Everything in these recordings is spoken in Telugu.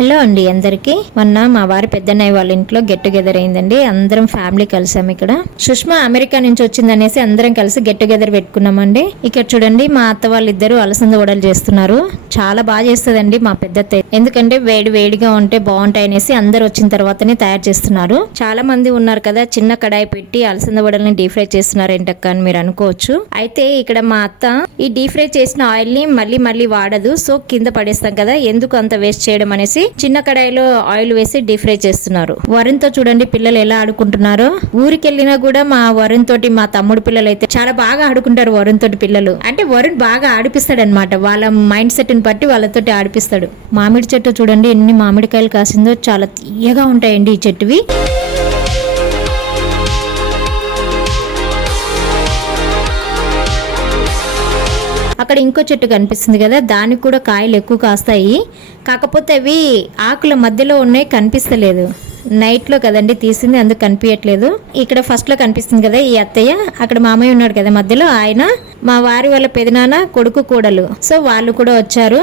హలో అండి అందరికి. మొన్న మా వారి పెద్దన్నయ్య వాళ్ళ ఇంట్లో గెట్ టుగెదర్ అయిందండి. అందరం ఫ్యామిలీ కలిసాం. ఇక్కడ సుష్మా అమెరికా నుంచి వచ్చిందనేసి అందరం కలిసి గెట్ టుగెదర్ పెట్టుకున్నామండి. ఇక్కడ చూడండి మా అత్త వాళ్ళిద్దరు అలసంద వడలు చేస్తున్నారు. చాలా బాగా చేస్తుందండి మా పెద్దత్త. ఎందుకంటే వేడి వేడిగా ఉంటే బాగుంటాయి అనేసి అందరు వచ్చిన తర్వాతనే తయారు చేస్తున్నారు. చాలా మంది ఉన్నారు కదా, చిన్న కడాయి పెట్టి అలసంద వడల్ని డీప్ ఫ్రై చేస్తున్నారు ఏంటక్క అని మీరు అనుకోవచ్చు. అయితే ఇక్కడ మా అత్త ఈ డీప్ ఫ్రై చేసిన ఆయిల్ ని మళ్ళీ వాడదు. సో కింద పడేస్తాం కదా, ఎందుకు అంత వేస్ట్ చేయడం అనేసి చిన్న కడాయిలో ఆయిల్ వేసి డీప్ ఫ్రై చేస్తున్నారు. వరుణ్ తో చూడండి పిల్లలు ఎలా ఆడుకుంటున్నారో. ఊరికి వెళ్ళినా కూడా మా వరుణ్ తోటి మా తమ్ముడు పిల్లలు అయితే చాలా బాగా ఆడుకుంటారు. వరుణ్ తోటి పిల్లలు అంటే వరుణ్ బాగా ఆడిపిస్తాడు అనమాట. వాళ్ళ మైండ్ సెట్ ని బట్టి వాళ్ళతోటి ఆడిపిస్తాడు. మామిడి చెట్టు చూడండి ఎన్ని మామిడికాయలు కాసిందో, చాలా తీయగా ఉంటాయండి ఈ చెట్టువి. అక్కడ ఇంకో చెట్టు కనిపిస్తుంది కదా, దానికి కూడా కాయలు ఎక్కువ కాస్తాయి. కాకపోతే అవి ఆకుల మధ్యలో ఉన్నాయి, కనిపిస్తలేదు. నైట్ లో కదండి తీసింది, అందుకు కనిపించట్లేదు. ఇక్కడ ఫస్ట్ లో కనిపిస్తుంది కదా ఈ అత్తయ్య, అక్కడ మామయ్య ఉన్నాడు కదా మధ్యలో, ఆయన మా వారి వాళ్ళ పెదనాన్న కొడుకు కోడలు. సో వాళ్ళు కూడా వచ్చారు.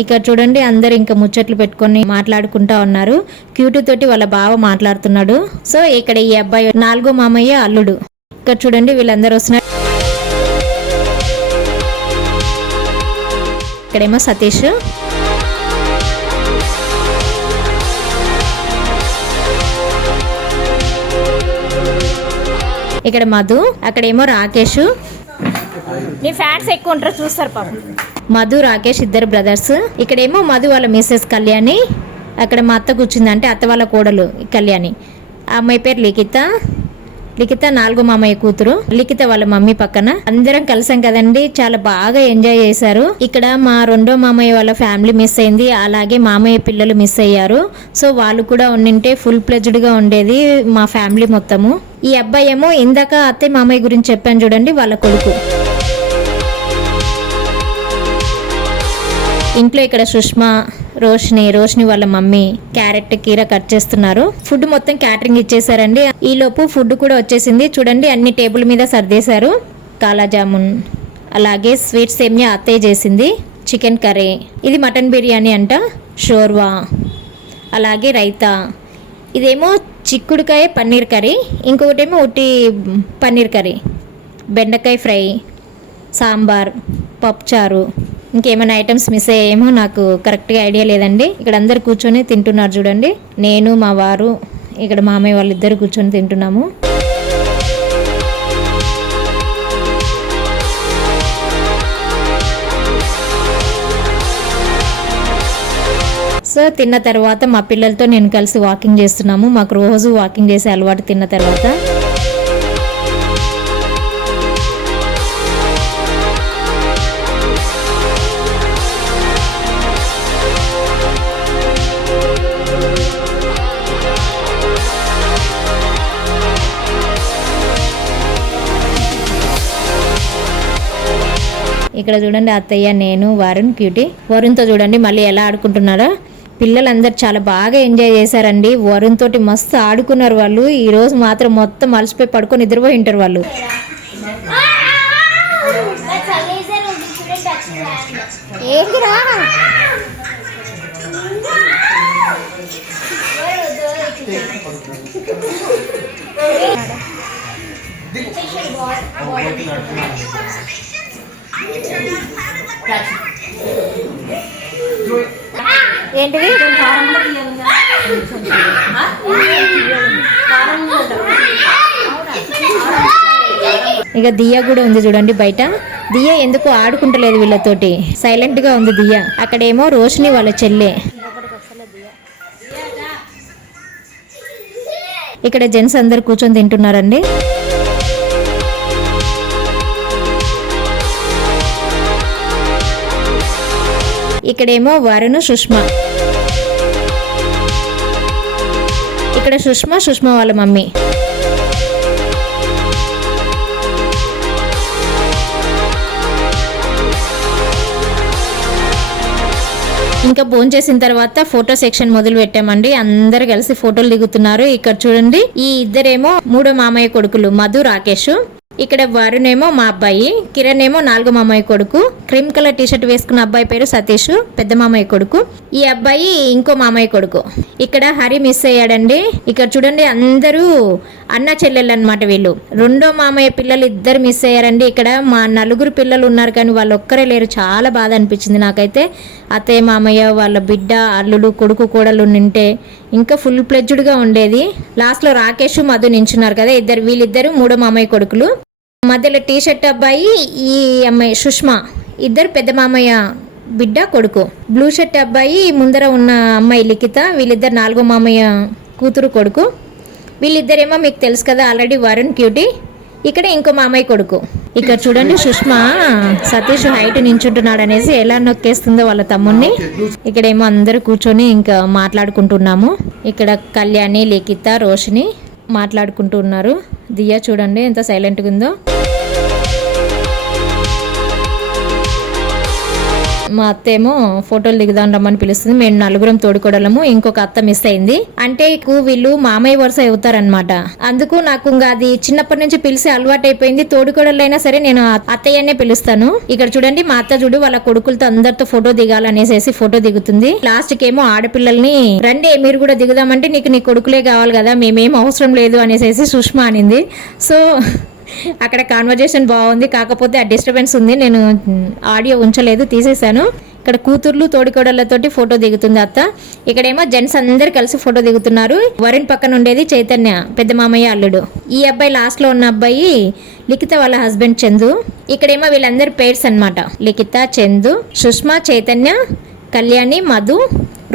ఇక్కడ చూడండి అందరు ఇంకా ముచ్చట్లు పెట్టుకొని మాట్లాడుకుంటా ఉన్నారు. క్యూటీ తోటి వాళ్ళ బావ మాట్లాడుతున్నాడు. సో ఇక్కడ ఈ అబ్బాయి 4వ మామయ్య అల్లుడు. ఇక్కడ చూడండి వీళ్ళందరూ వస్తున్నారు. ఇక్కడేమో సతీష్, ఇక్కడ మధు, అక్కడేమో రాకేష్. నీ ఫ్యాన్స్ ఎక్కువ ఉంటారు చూస్తారు పాపం. మధు రాకేష్ ఇద్దరు బ్రదర్స్. ఇక్కడేమో మధు వాళ్ళ మిస్సెస్ కళ్యాణి, అక్కడ మా అత్త కూర్చుంది అంటే అత్త వాళ్ళ కోడలు కళ్యాణి. ఆ అమ్మాయి పేరు లిఖిత. 4వ మామయ్య కూతురు. లిఖిత వాళ్ళ మమ్మీ పక్కన. అందరం కలిసాం కదండి, చాలా బాగా ఎంజాయ్ చేశారు. ఇక్కడ మా 2వ మామయ్య వాళ్ళ ఫ్యామిలీ మిస్ అయింది, అలాగే మామయ్య పిల్లలు మిస్ అయ్యారు. సో వాళ్ళు కూడా ఉండింటే ఫుల్ ప్లెజ్డ్ గా ఉండేది మా ఫ్యామిలీ మొత్తము. ఈ అబ్బాయి ఏమో ఇందాక అత్తయ్య మామయ్య గురించి చెప్పాను చూడండి, వాళ్ళ కొడుకు. ఇంట్లో ఇక్కడ సుష్మా, రోషిని వాళ్ళ మమ్మీ క్యారెట్ కీర కట్ చేస్తున్నారు. ఫుడ్ మొత్తం క్యాటరింగ్ ఇచ్చేసారండి. ఈ లోపు ఫుడ్ కూడా వచ్చేసింది. చూడండి అన్ని టేబుల్ మీద సర్దేశారు. కాలా జామున్, అలాగే స్వీట్ సేమియా అత్తయ్య చేసింది, చికెన్ కర్రీ, ఇది మటన్ బిర్యానీ అంట, షోర్వా, అలాగే రైతా, ఇదేమో చిక్కుడుకాయ పన్నీర్ కర్రీ, ఇంకొకటేమో ఉట్టి పన్నీర్ కర్రీ, బెండకాయ ఫ్రై, సాంబార్, పప్పుచారు. ఇంకేమైనా ఐటమ్స్ మిస్ అయ్యేమో నాకు కరెక్ట్గా ఐడియా లేదండి. ఇక్కడ అందరు కూర్చొని తింటున్నారు చూడండి. నేను మా వారు ఇక్కడ మామయ్య వాళ్ళిద్దరు కూర్చొని తింటున్నాము. సో తిన్న తర్వాత మా పిల్లలతో నేను కలిసి వాకింగ్ చేస్తున్నాము. మాకు రోజు వాకింగ్ చేసే అలవాటు తిన్న తర్వాత. ఇక్కడ చూడండి అత్తయ్య, నేను, వరుణ్, క్యూటీ. వరుణ్తో చూడండి మళ్ళీ ఎలా ఆడుకుంటున్నారో. పిల్లలందరూ చాలా బాగా ఎంజాయ్ చేశారండి. వరుణ్ తోటి మస్తు ఆడుకున్నారు వాళ్ళు. ఈ రోజు మాత్రం మొత్తం అలసిపోయి పడుకొని నిద్రపోయి ఉంటారు వాళ్ళు. ఏంటిది ఇక దియ్య కూడా ఉంది చూడండి బయట. దియ్య ఎందుకు ఆడుకుంటలేదు వీళ్ళతోటి, సైలెంట్ గా ఉంది దియ్య. అక్కడేమో రోషిని వాళ్ళ చెల్లె. ఇక్కడ జెంట్స్ అందరు కూర్చొని తింటున్నారండి. ఇక్కడేమో వరుణ్, సుష్మా. ఇక్కడ సుష్మా వాళ్ళ మమ్మీ. ఇంకా భోజనం చేసిన తర్వాత ఫోటో సెక్షన్ మొదలు పెట్టామండి. అందరు కలిసి ఫోటోలు దిగుతున్నారు. ఇక్కడ చూడండి, ఈ ఇద్దరేమో మూడో మామయ్య కొడుకులు మధు, రాకేష్. ఇక్కడ వరుణ్ ఏమో మా అబ్బాయి, కిరణ్ ఏమో 4గో మామయ్య కొడుకు. క్రీమ్ కలర్ టీషర్ట్ వేసుకున్న అబ్బాయి పేరు సతీష్, పెద్ద మామయ్య కొడుకు. ఈ అబ్బాయి ఇంకో మామయ్య కొడుకు. ఇక్కడ హరి మిస్ అయ్యాడండి. ఇక్కడ చూడండి, అందరూ అన్న చెల్లెళ్ళు అనమాట వీళ్ళు. రెండో మామయ్య పిల్లలు ఇద్దరు మిస్ అయ్యారండి. ఇక్కడ మా 4 పిల్లలు ఉన్నారు కానీ వాళ్ళు ఒక్కరే లేరు. చాలా బాధ అనిపించింది నాకైతే. అత్తయ్య మామయ్య వాళ్ళ బిడ్డ, అల్లుడు, కొడుకు, కోడలు నింటే ఇంకా ఫుల్ ప్లెడ్జ్డ్గా ఉండేది. లాస్ట్లో రాకేష్, మధు నించున్నారు కదా, వీళ్ళిద్దరు మూడో మామయ్య కొడుకులు. మధ్యలో టీ షర్ట్ అబ్బాయి ఈ అమ్మాయి సుష్మా, ఇద్దరు పెద్ద మామయ్య బిడ్డ, కొడుకు. బ్లూ షర్ట్ అబ్బాయి ముందర ఉన్న అమ్మాయి లిఖిత, వీళ్ళిద్దరు 4గో మామయ్య కూతురు, కొడుకు. వీళ్ళిద్దరేమో మీకు తెలుసు కదా ఆల్రెడీ, వరుణ్ క్యూటీ. ఇక్కడ ఇంకో మామయ్య కొడుకు. ఇక్కడ చూడండి, సుష్మా సతీష్ హైట్ నించుంటున్నాడు అనేసి ఎలా నొక్కేస్తుందో వాళ్ళ తమ్ముడిని. ఇక్కడేమో అందరూ కూర్చొని ఇంకా మాట్లాడుకుంటున్నాము. ఇక్కడ కళ్యాణి, లిఖిత, రోషిని మాట్లాడుకుంటూ ఉన్నారు. దియా చూడండి ఎంత సైలెంట్గా ఉందో. మా అత్త ఏమో ఫోటోలు దిగుదాం రమ్మని పిలుస్తుంది. మేము 4 తోడుకోడలము, ఇంకొక అత్త మిస్ అయింది. అంటే వీళ్ళు మామయ్య వరుస అవుతారనమాట. అందుకు నాకు ఇంకా అది చిన్నప్పటి నుంచి పిలిచి అలవాటు అయిపోయింది. తోడుకోడలైనా సరే నేను అత్తయ్యనే పిలుస్తాను. ఇక్కడ చూడండి, మా అత్త చూడు వాళ్ళ కొడుకులతో అందరితో ఫోటో దిగాలనేసి ఫోటో దిగుతుంది. లాస్ట్ కేమో ఆడపిల్లల్ని రండి మీరు కూడా దిగుదామంటే నీకు నీ కొడుకులే కావాలి కదా, మేమేం అవసరం లేదు అనేసి సుష్మా అనింది. సో అక్కడ కాన్వర్జేషన్ బాగుంది, కాకపోతే ఆ డిస్టర్బెన్స్ ఉంది. నేను ఆడియో ఉంచలేదు, తీసేశాను. ఇక్కడ కూతుర్లు, తోడికోడళ్లతోటి ఫోటో దిగుతుంది అత్త. ఇక్కడేమో జెంట్స్ అందరు కలిసి ఫోటో దిగుతున్నారు. వరుణ్ పక్కన ఉండేది చైతన్య, పెద్ద మామయ్య అల్లుడు. ఈ అబ్బాయి లాస్ట్ లో ఉన్న అబ్బాయి లిఖిత వాళ్ళ హస్బెండ్ చందు. ఇక్కడేమో వీళ్ళందరు పేర్స్ అన్నమాట. లిఖిత, చందు, సుష్మా, చైతన్య, కళ్యాణి, మధు,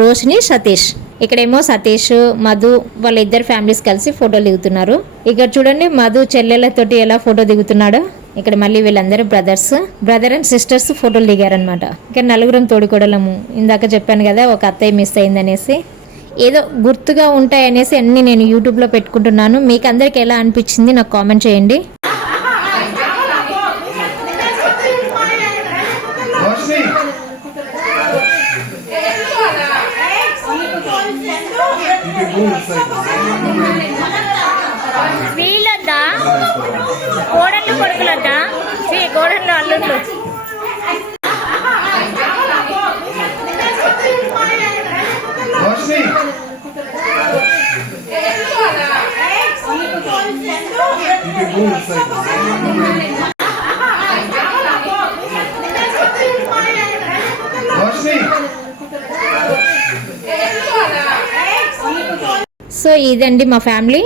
రోషిని, సతీష్. ఇక్కడేమో సతీష్, మధు వాళ్ళ ఇద్దరు ఫ్యామిలీస్ కలిసి ఫోటోలు దిగుతున్నారు. ఇక్కడ చూడండి, మధు చెల్లెళ్ళతోటి ఎలా ఫోటో దిగుతున్నాడు. ఇక్కడ మళ్ళీ వీళ్ళందరూ బ్రదర్ అండ్ సిస్టర్స్ ఫోటోలు దిగారనమాట. ఇక్కడ 4 తోడుకోడలము. ఇందాక చెప్పాను కదా ఒక అత్తయ్య మిస్ అయిందనేసి. ఏదో గుర్తుగా ఉంటాయనేసి అన్ని నేను యూట్యూబ్లో పెట్టుకుంటున్నాను. మీకు అందరికి ఎలా అనిపించింది నాకు కామెంట్ చేయండి. వీళ్ళొద్దా కోడళ్ళు కొడుకులొద్దా, కోడళ్ళు అల్లుళ్ళు. సో ఇదండి మా ఫ్యామిలీ.